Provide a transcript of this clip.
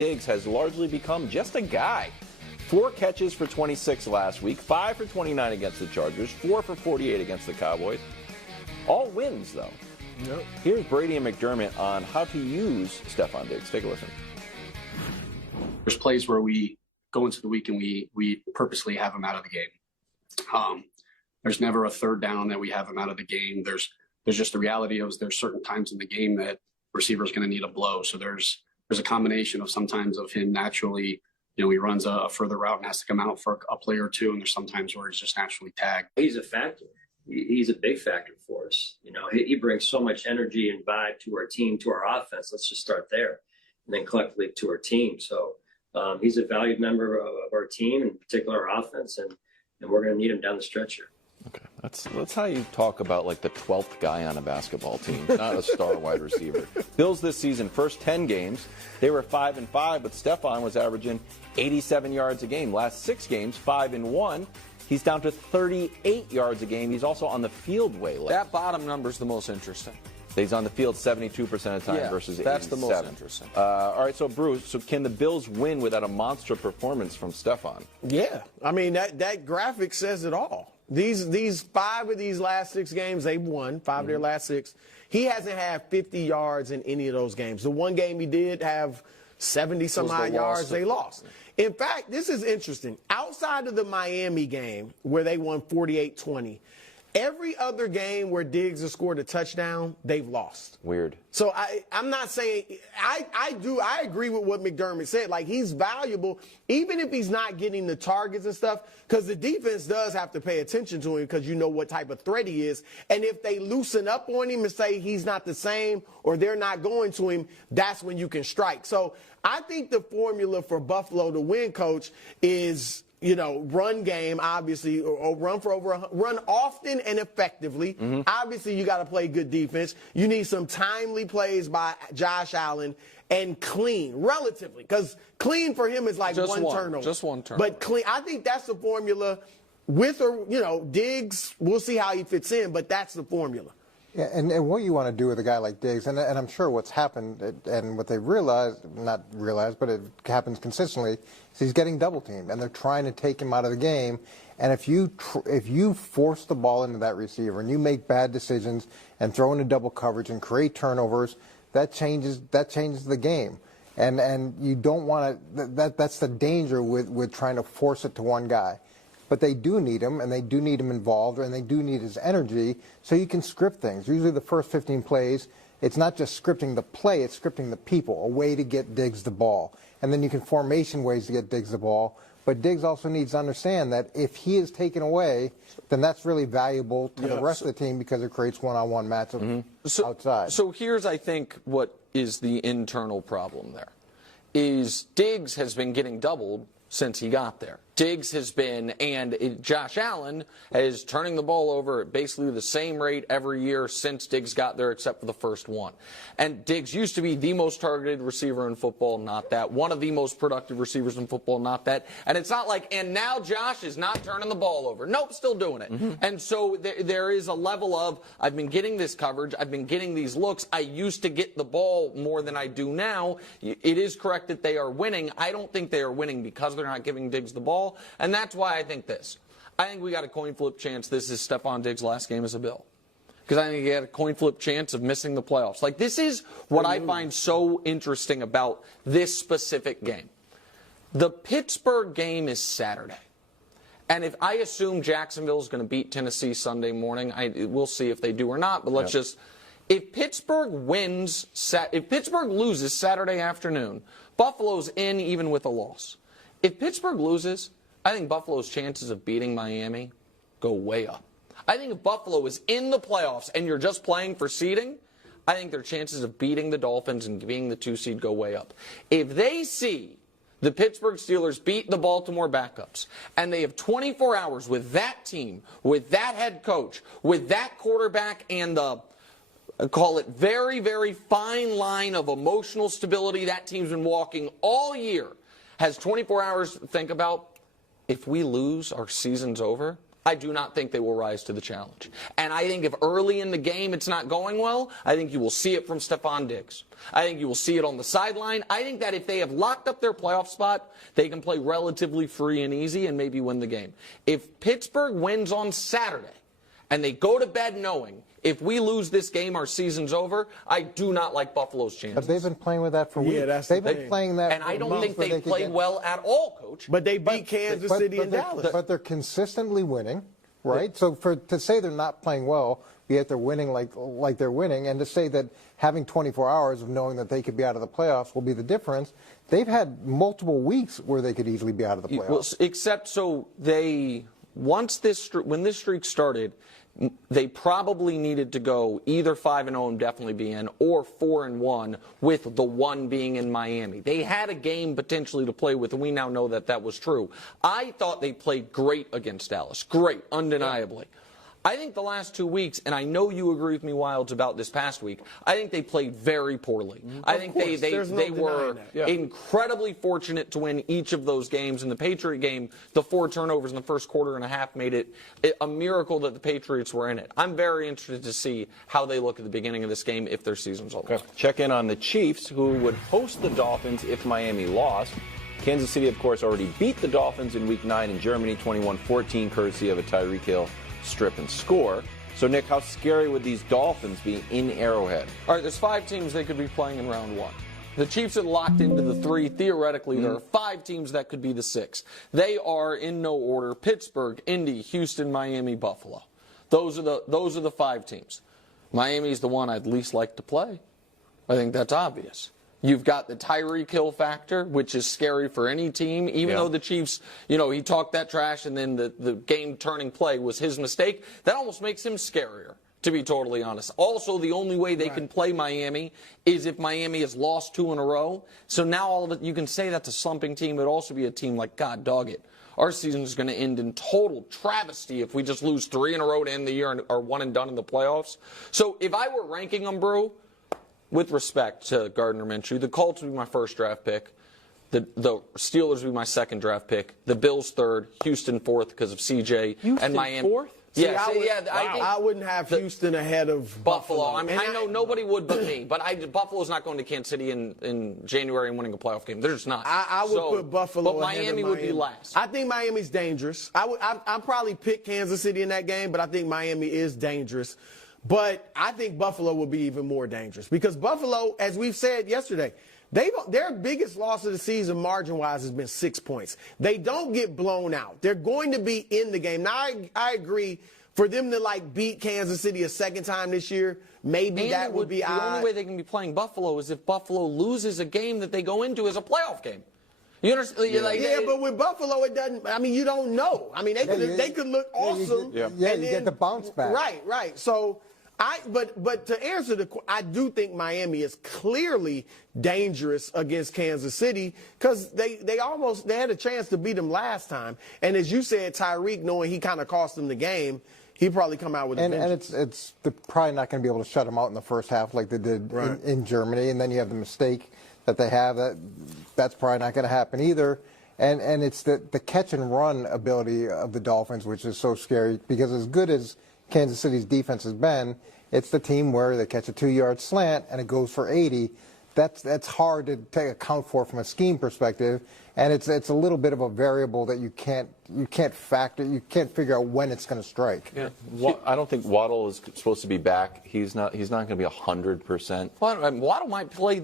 Diggs has largely become just a guy. 4 catches for 26 last week, 5 for 29 against the Chargers, 4 for 48 against the Cowboys. All wins, though. Yep. Here's Brady and McDermott on how to use Stefon Diggs. Take a listen. There's plays where we go into the week and we purposely have him out of the game. There's never a third down that we have him out of the game. There's just the reality of there's certain times in the game that receiver's going to need a blow. So there's a combination of sometimes of him naturally, he runs a further route and has to come out for a play or two. And there's sometimes where he's just naturally tagged. He's a factor. He's a big factor for us. He brings so much energy and vibe to our team, to our offense. Let's just start there, and then collectively to our team. So he's a valued member of our team, in particular our offense, and we're going to need him down the stretch here. Okay, that's how you talk about like the 12th guy on a basketball team, not a star wide receiver. Bills this season, first 10 games, they were 5-5, but Stefon was averaging 87 yards a game. Last 6 games, 5-1. He's down to 38 yards a game. He's also on the field way less. That bottom number is the most interesting. He's on the field 72% of the time versus 87. That's the most interesting. All right, so Bruce, can the Bills win without a monster performance from Stefon? Yeah, I mean that graphic says it all. These 5 of these last 6 games they've won, 5 of their last 6. He hasn't had 50 yards in any of those games. The one game he did have 70 some odd yards, they lost. In fact, this is interesting. Outside of the Miami game where they won 48-20, every other game where Diggs has scored a touchdown, they've lost. Weird. So I'm not saying I agree with what McDermott said. Like, he's valuable, even if he's not getting the targets and stuff, because the defense does have to pay attention to him because you know what type of threat he is. And if they loosen up on him and say he's not the same or they're not going to him, that's when you can strike. So I think the formula for Buffalo to win, Coach, is run game, obviously, or run often and effectively. Obviously, you got to play good defense. You need some timely plays by Josh Allen and clean, relatively, because clean for him is like just one turnover. Just one turnover. But clean, I think that's the formula. With or, Diggs, we'll see how he fits in, but that's the formula. Yeah, and what you want to do with a guy like Diggs, and I'm sure what's happened and what they not realized, but it happens consistently, is he's getting double teamed, and they're trying to take him out of the game. And if you force the ball into that receiver and you make bad decisions and throw into double coverage and create turnovers, that changes the game. And you don't want to. That's the danger with trying to force it to one guy. But they do need him, and they do need him involved, and they do need his energy, so you can script things. Usually the first 15 plays, it's not just scripting the play, it's scripting the people, a way to get Diggs the ball. And then you can formation ways to get Diggs the ball. But Diggs also needs to understand that if he is taken away, then that's really valuable to the rest of the team because it creates one-on-one matchups outside. So here's, I think, what is the internal problem there, is Diggs has been getting doubled since he got there. Diggs has been, and Josh Allen is turning the ball over at basically the same rate every year since Diggs got there, except for the first one. And Diggs used to be the most targeted receiver in football, not that. One of the most productive receivers in football, not that. And it's not like, and now Josh is not turning the ball over. Nope, still doing it. And so there is a level of, I've been getting this coverage, I've been getting these looks. I used to get the ball more than I do now. It is correct that they are winning. I don't think they are winning because they're not giving Diggs the ball. And that's why I think this. I think we got a coin flip chance this is Stefon Diggs' last game as a Bill. Because I think he had a coin flip chance of missing the playoffs. Like, this is what I find so interesting about this specific game. The Pittsburgh game is Saturday. And if I assume Jacksonville is going to beat Tennessee Sunday morning, we'll see if they do or not. But let's just, if Pittsburgh loses Saturday afternoon, Buffalo's in even with a loss. If Pittsburgh loses, I think Buffalo's chances of beating Miami go way up. I think if Buffalo is in the playoffs and you're just playing for seeding, I think their chances of beating the Dolphins and being the 2 seed go way up. If they see the Pittsburgh Steelers beat the Baltimore backups, and they have 24 hours with that team, with that head coach, with that quarterback, and the, call it very, very fine line of emotional stability that team's been walking all year, has 24 hours to think about, if we lose, our season's over, I do not think they will rise to the challenge. And I think if early in the game it's not going well, I think you will see it from Stephon Diggs. I think you will see it on the sideline. I think that if they have locked up their playoff spot, they can play relatively free and easy and maybe win the game. If Pittsburgh wins on Saturday and they go to bed knowing if we lose this game, our season's over, I do not like Buffalo's chances. But they've been playing with that for weeks. Yeah, that's they've the been thing. playing that. And I don't think they they've played well at all, Coach. But they beat Kansas City and Dallas. But they're consistently winning, right? So to say they're not playing well, yet they're winning like they're winning, and to say that having 24 hours of knowing that they could be out of the playoffs will be the difference, they've had multiple weeks where they could easily be out of the playoffs. Well, except so they when this streak started, they probably needed to go either 5-0 and definitely be in, or 4-1 with the one being in Miami. They had a game potentially to play with, and we now know that that was true. I thought they played great against Dallas. Great, undeniably. I think the last 2 weeks, and I know you agree with me, Wilds, about this past week, I think they played very poorly. I think they were incredibly fortunate to win each of those games. In the Patriot game, the 4 turnovers in the first quarter and a half made it a miracle that the Patriots were in it. I'm very interested to see how they look at the beginning of this game if their season's over. Okay. Check in on the Chiefs, who would host the Dolphins if Miami lost. Kansas City, of course, already beat the Dolphins in Week 9 in Germany, 21-14, courtesy of a Tyreek Hill strip and score. So, Nick, how scary would these Dolphins be in Arrowhead? All right, there's 5 teams they could be playing in round 1. The Chiefs are locked into the 3. Theoretically, there are 5 teams that could be the 6. They are, in no order, Pittsburgh, Indy, Houston, Miami, Buffalo. Those are the 5 teams. Miami's the one I'd least like to play. I think that's obvious. You've got the Tyreek Hill factor, which is scary for any team, even though the Chiefs, he talked that trash and then the game-turning play was his mistake. That almost makes him scarier, to be totally honest. Also, the only way they can play Miami is if Miami has lost 2 in a row. So now all of it, you can say that's a slumping team. It would also be a team like, God dog it. Our season is going to end in total travesty if we just lose 3 in a row to end the year and are one and done in the playoffs. So if I were ranking them, Brew, with respect to Gardner Minshew, the Colts would be my first draft pick. The Steelers would be my second draft pick. The Bills third. Houston fourth because of CJ. Houston and Miami fourth? Yeah, I wouldn't have Houston ahead of Buffalo. I mean, I know nobody would but me, but Buffalo's not going to Kansas City in January and winning a playoff game. They're just not. I would put Buffalo but ahead Miami of would be last. I think Miami's dangerous. I'd probably pick Kansas City in that game, but I think Miami is dangerous. But I think Buffalo will be even more dangerous because Buffalo, as we've said yesterday, their biggest loss of the season margin-wise has been 6 points. They don't get blown out. They're going to be in the game. Now, I agree, for them to, beat Kansas City a second time this year, maybe that would be odd. The only way they can be playing Buffalo is if Buffalo loses a game that they go into as a playoff game. You understand? Yeah, but with Buffalo, it doesn't. I mean, you don't know. I mean, they could look awesome. You get the bounce back. Right. So, but to answer I do think Miami is clearly dangerous against Kansas City because they had a chance to beat them last time. And as you said, Tyreek, knowing he kind of cost them the game, he probably come out with a vengeance. And they're probably not going to be able to shut them out in the first half like they did in Germany. And then you have the mistake that they have that's probably not going to happen either. And it's the catch and run ability of the Dolphins, which is so scary because as good as Kansas City's defense has been, it's the team where they catch a 2-yard slant and it goes for 80. That's hard to take account for from a scheme perspective, and it's a little bit of a variable that you can't figure out when it's going to strike. Yeah. I don't think Waddle is supposed to be back. He's not going to be 100%. Waddle might play